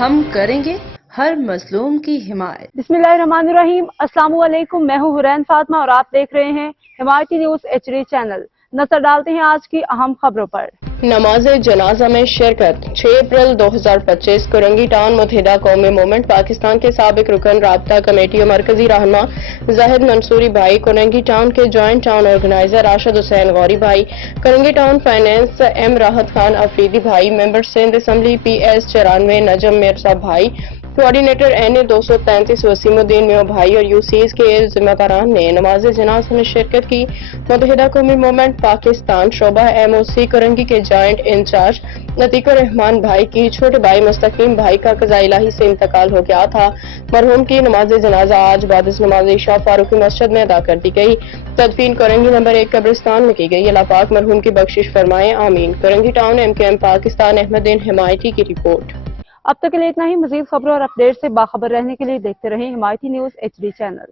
ہم کریں گے ہر مظلوم کی حمایت۔ بسم اللہ الرحمن الرحیم۔ السلام علیکم، میں ہوں حرین فاطمہ اور آپ دیکھ رہے ہیں حمایتی نیوز HD چینل۔ نظر ڈالتے ہیں آج کی اہم خبروں پر۔ نماز جنازہ میں شرکت 6 اپریل 2025 کرنگی ٹاؤن متحدہ قومی موومنٹ پاکستان کے سابق رکن رابطہ کمیٹی اور مرکزی رہنما زاہد منصوری بھائی، کرنگی ٹاؤن کے جوائنٹ ٹاؤن آرگنائزر راشد حسین غوری بھائی، کرنگی ٹاؤن فائنانس ایم راحت خان افریدی بھائی، ممبر سندھ اسمبلی PS 94 نجم مرزا بھائی، کوارڈینیٹر NA 233 وسیم الدین میو بھائی اور UCS کے ذمہ داران نے نماز جنازہ میں شرکت کی۔ متحدہ قومی موومنٹ پاکستان شعبہ MOC کرنگی کے جوائنٹ انچارج عتیق الرحمان بھائی کی چھوٹے بھائی مستقیم بھائی کا قضاء الہی سے انتقال ہو گیا تھا۔ مرحوم کی نماز جنازہ آج بعد از نماز عشاء فاروقی مسجد میں ادا کر دی گئی۔ تدفین کرنگی نمبر 1 قبرستان میں کی گئی۔ اللہ پاک مرحوم کی بخشش فرمائے، آمین۔ کرنگی ٹاؤن MKM پاکستان احمد دین حمایتی کی رپورٹ۔ اب تک کے لیے اتنا ہی۔ مزید خبروں اور اپڈیٹ سے باخبر رہنے کے لیے دیکھتے رہیں حمایتی نیوز HD چینل۔